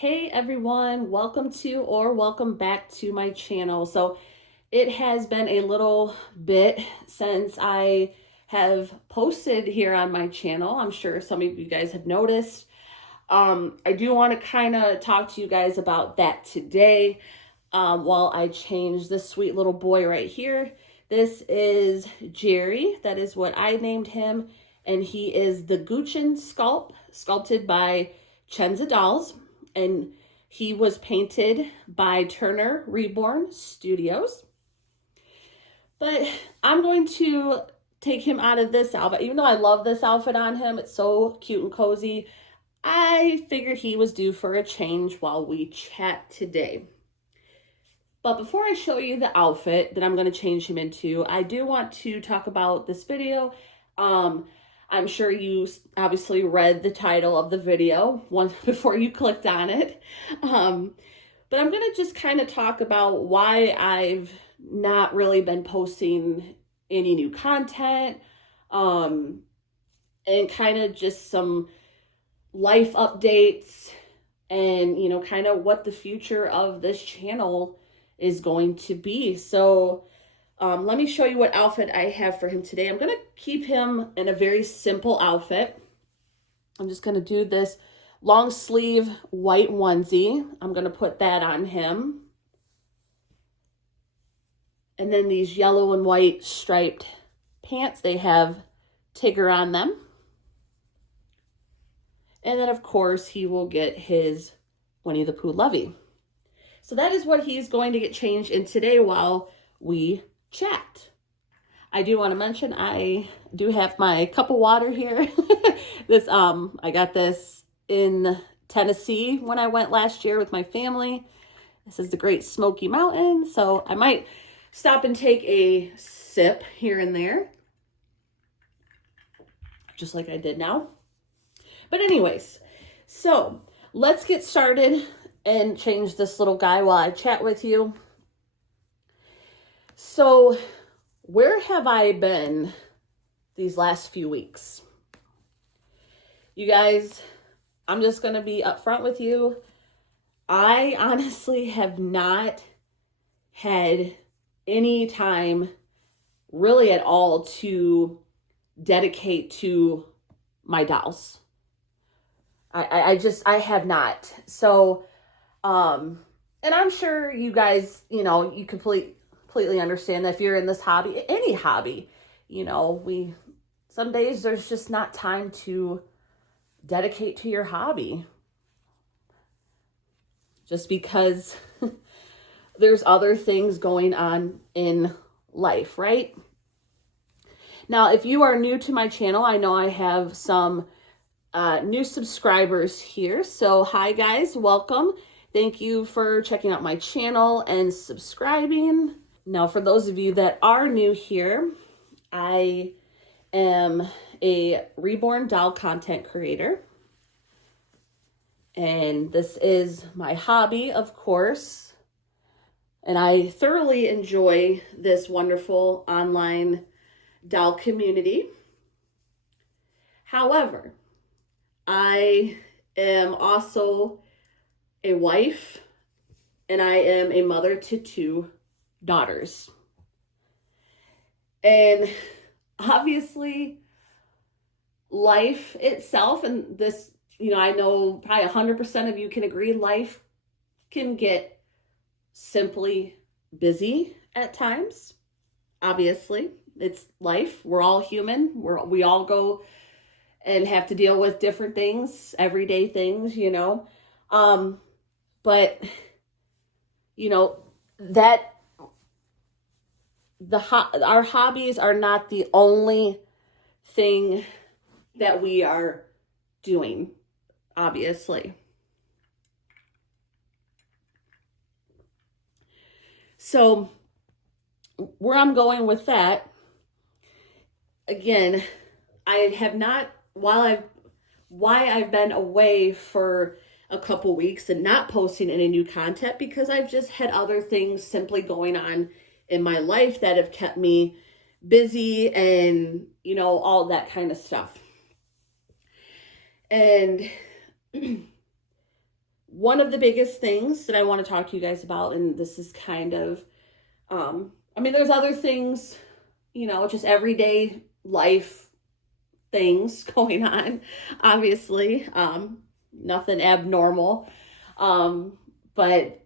Hey everyone, welcome back to my channel. So it has been a little bit since I have posted here on my channel. I'm sure some of you guys have noticed. I do want to kind of talk to you guys about that today while I change this sweet little boy right here. This is Jerry. That is what I named him. And he is the Guchin sculpted by Chenza Dolls. And he was painted by Turner Reborn Studios. But I'm going to take him out of this outfit. Even though I love this outfit on him, it's so cute and cozy, I figured he was due for a change while we chat today. But before I show you the outfit that I'm going to change him into, I do want to talk about this video. I'm sure you obviously read the title of the video once before you clicked on it. But I'm going to just kind of talk about why I've not really been posting any new content, and kind of just some life updates and, kind of what the future of this channel is going to be. So let me show you what outfit I have for him today. I'm going to keep him in a very simple outfit. I'm just going to do this long sleeve white onesie. I'm going to put that on him. And then these yellow and white striped pants, they have Tigger on them. And then, of course, he will get his Winnie the Pooh lovey. So that is what he's going to get changed in today while we chat. I do want to mention I do have my cup of water here. I got this in Tennessee when I went last year with my family. This is the Great Smoky Mountains, so I might stop and take a sip here and there, just like I did now. But anyways, so let's get started and change this little guy while I chat with you. So, where have I been these last few weeks? You guys, I'm just going to be upfront with you. I honestly have not had any time really at all to dedicate to my dolls. I have not. So, and I'm sure you guys, you completely understand that if you're in this hobby, any hobby, some days there's just not time to dedicate to your hobby. Just because there's other things going on in life, right? Now, if you are new to my channel, I know I have some new subscribers here. So hi guys, welcome. Thank you for checking out my channel and subscribing. Now, for those of you that are new here, I am a Reborn doll content creator. And this is my hobby, of course. And I thoroughly enjoy this wonderful online doll community. However, I am also a wife, and I am a mother to 2 daughters. And obviously, life itself, and this, I know probably 100% of you can agree, life can get simply busy at times. Obviously, it's life. We're all human. We all go and have to deal with different things, everyday things, but that our hobbies are not the only thing that we are doing, obviously. So where I'm going with that, again, I have not, why I've been away for a couple weeks and not posting any new content, because I've just had other things simply going on in my life that have kept me busy and, all that kind of stuff. And one of the biggest things that I want to talk to you guys about, and this is kind of, there's other things, just everyday life things going on, obviously, nothing abnormal. But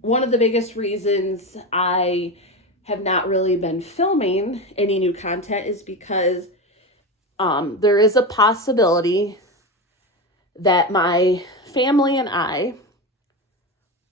one of the biggest reasons I have not really been filming any new content is because there is a possibility that my family and I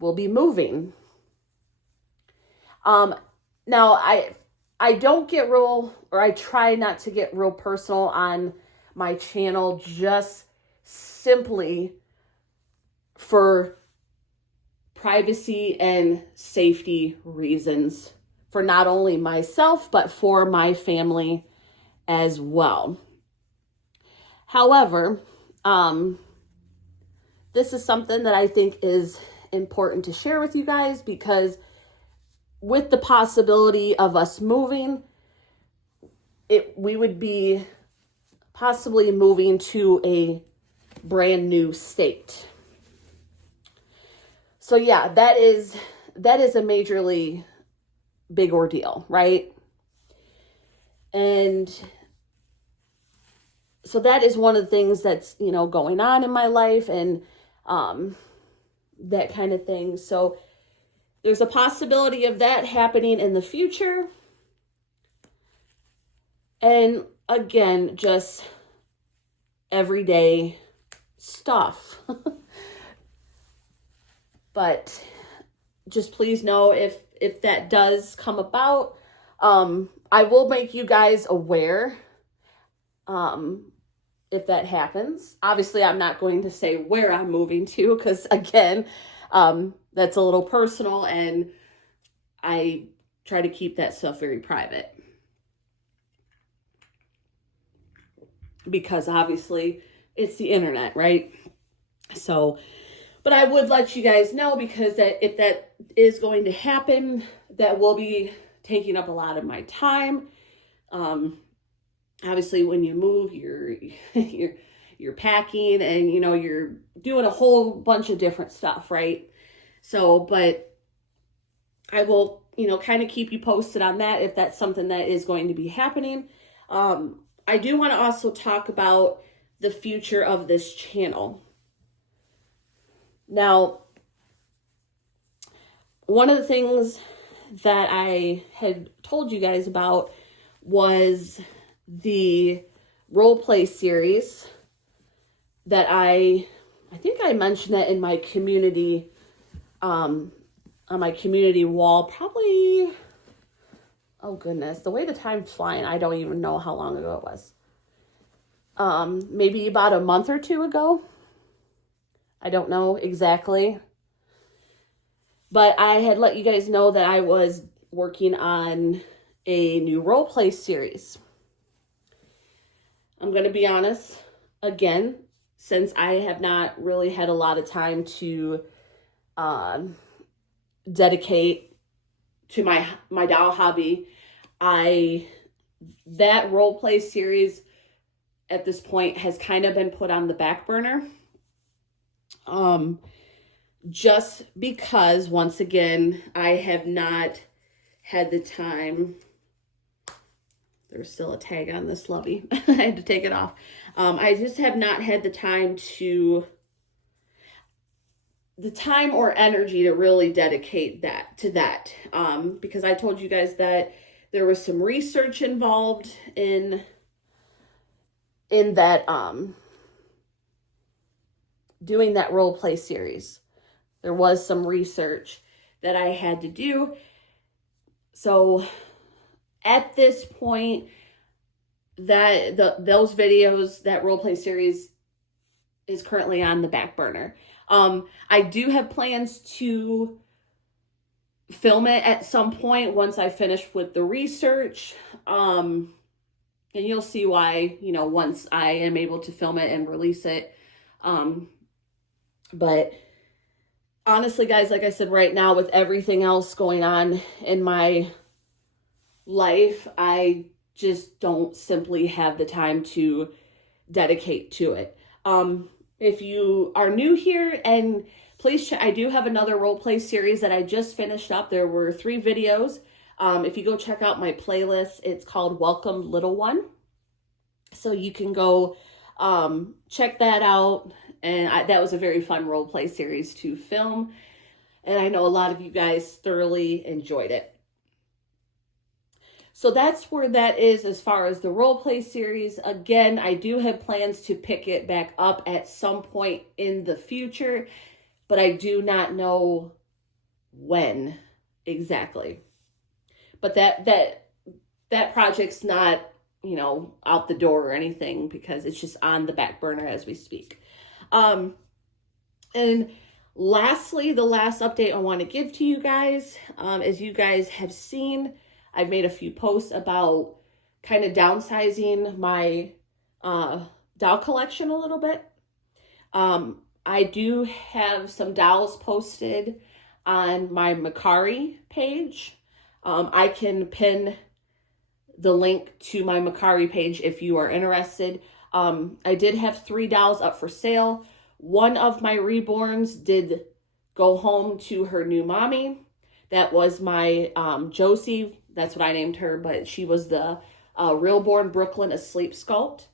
will be moving. Now I don't get real, or I try not to get real personal on my channel, just simply for privacy and safety reasons for not only myself, but for my family as well. However, this is something that I think is important to share with you guys, because with the possibility of us moving, we would be possibly moving to a brand new state. So yeah, that is a majorly big ordeal, right? And so that is one of the things that's, going on in my life, and that kind of thing. So there's a possibility of that happening in the future. And again, just everyday stuff. But just please know if that does come about, I will make you guys aware if that happens. Obviously, I'm not going to say where I'm moving to, because again, that's a little personal, and I try to keep that stuff very private. Because obviously it's the internet, right? So, but I would let you guys know, because that if that is going to happen, that will be taking up a lot of my time. Obviously when you move, you're packing, and you're doing a whole bunch of different stuff, right? So, but I will, kind of keep you posted on that if that's something that is going to be happening. I do want to also talk about the future of this channel. Now, one of the things that I had told you guys about was the role play series that I think I mentioned that in my community, on my community wall, probably, oh goodness, the way the time's flying, I don't even know how long ago it was. Maybe about a month or two ago. I don't know exactly. But I had let you guys know that I was working on a new role play series. I'm going to be honest, again, since I have not really had a lot of time to dedicate to my doll hobby, that role play series at this point has kind of been put on the back burner. Just because, once again, I have not had the time. There's still a tag on this lovey. I had to take it off. I just have not had the time or energy to really dedicate to that. Because I told you guys that there was some research involved in that, doing that role play series. There was some research that I had to do. So at this point, those videos, that role play series is currently on the back burner. I do have plans to film it at some point once I finish with the research. And you'll see why, once I am able to film it and release it. But honestly, guys, like I said, right now with everything else going on in my life, I just don't simply have the time to dedicate to it. If you are new here, and please check, I do have another role play series that I just finished up. There were 3 videos. If you go check out my playlist, it's called Welcome Little One. So you can go check that out. And that was a very fun role play series to film. And I know a lot of you guys thoroughly enjoyed it. So that's where that is as far as the role play series. Again, I do have plans to pick it back up at some point in the future, but I do not know when exactly. But that project's not, you know, out the door or anything, because it's just on the back burner as we speak. And lastly, the last update I want to give to you guys, as you guys have seen, I've made a few posts about kind of downsizing my doll collection a little bit. I do have some dolls posted on my Mercari page. I can pin the link to my Mercari page if you are interested. I did have 3 dolls up for sale. One of my reborns did go home to her new mommy. That was my Josie. That's what I named her, but she was the Realborn Brooklyn Asleep Sculpt.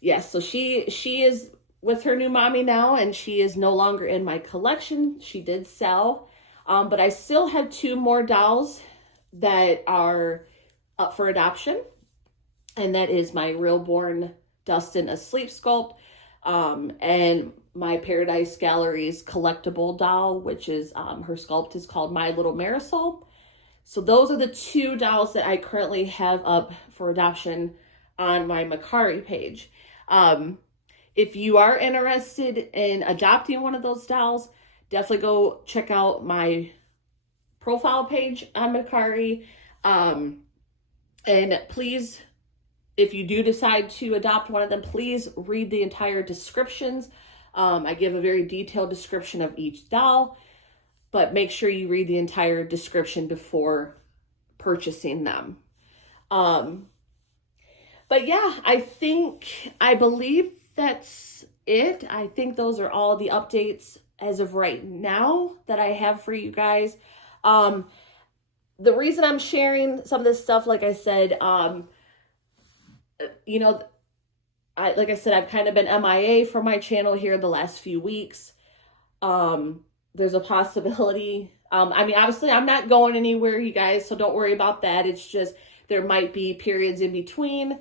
Yes, so she is with her new mommy now, and she is no longer in my collection. She did sell, but I still have 2 more dolls that are up for adoption, and that is my Realborn Dustin Asleep Sculpt, and my Paradise Galleries collectible doll, which is her sculpt is called My Little Marisol. So those are the 2 dolls that I currently have up for adoption on my Mercari page. If you are interested in adopting one of those dolls, definitely go check out my profile page on Mercari. And please, if you do decide to adopt one of them, please read the entire descriptions. I give a very detailed description of each doll, but make sure you read the entire description before purchasing them. But yeah, I believe that's it. I think those are all the updates as of right now that I have for you guys. The reason I'm sharing some of this stuff, like I said, you know, like I said, I've kind of been MIA from my channel here the last few weeks. There's a possibility. I mean, obviously I'm not going anywhere, you guys, so don't worry about that. It's just, there might be periods in between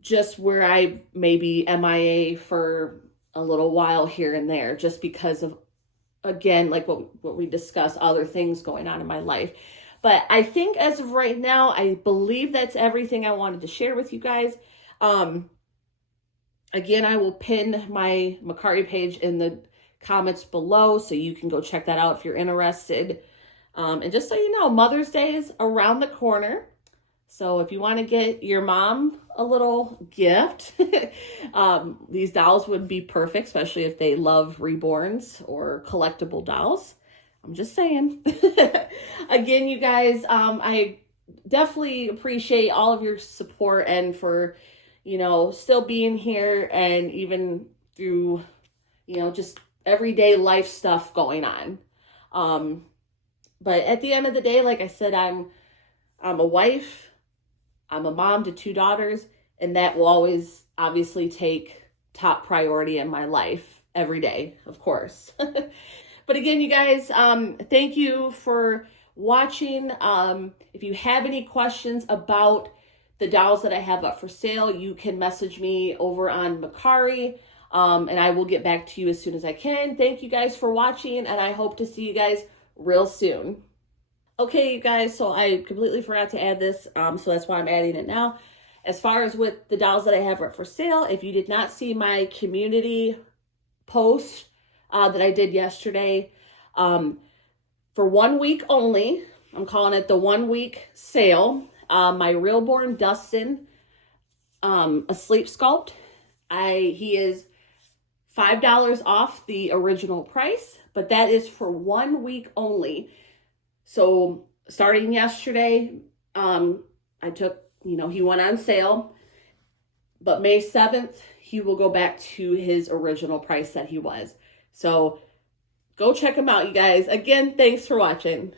just where I may be MIA for a little while here and there, just because of, again, like what we discussed, other things going on in my life. But I think as of right now, I believe that's everything I wanted to share with you guys. Again, I will pin my Mercari page in the comments below, so you can go check that out if you're interested. And just so you know, Mother's Day is around the corner. So if you want to get your mom a little gift, these dolls would be perfect, especially if they love reborns or collectible dolls. I'm just saying. Again, you guys, I definitely appreciate all of your support, and for, you know, still being here, and even through, you know, just everyday life stuff going on. But at the end of the day, like I said, I'm a wife, I'm a mom to 2 daughters, and that will always obviously take top priority in my life every day, of course. But again, you guys, thank you for watching. If you have any questions about the dolls that I have up for sale, you can message me over on Mercari, and I will get back to you as soon as I can. Thank you guys for watching, and I hope to see you guys real soon. Okay, you guys, so I completely forgot to add this, so that's why I'm adding it now. As far as with the dolls that I have up for sale, if you did not see my community post that I did yesterday, for 1 week only, I'm calling it the 1 week sale, my Realborn Dustin Asleep Sculpt, he is $5 off the original price, but that is for 1 week only. So starting yesterday, I took, you know, he went on sale. But May 7th, he will go back to his original price that he was. So go check him out, you guys. Again, thanks for watching.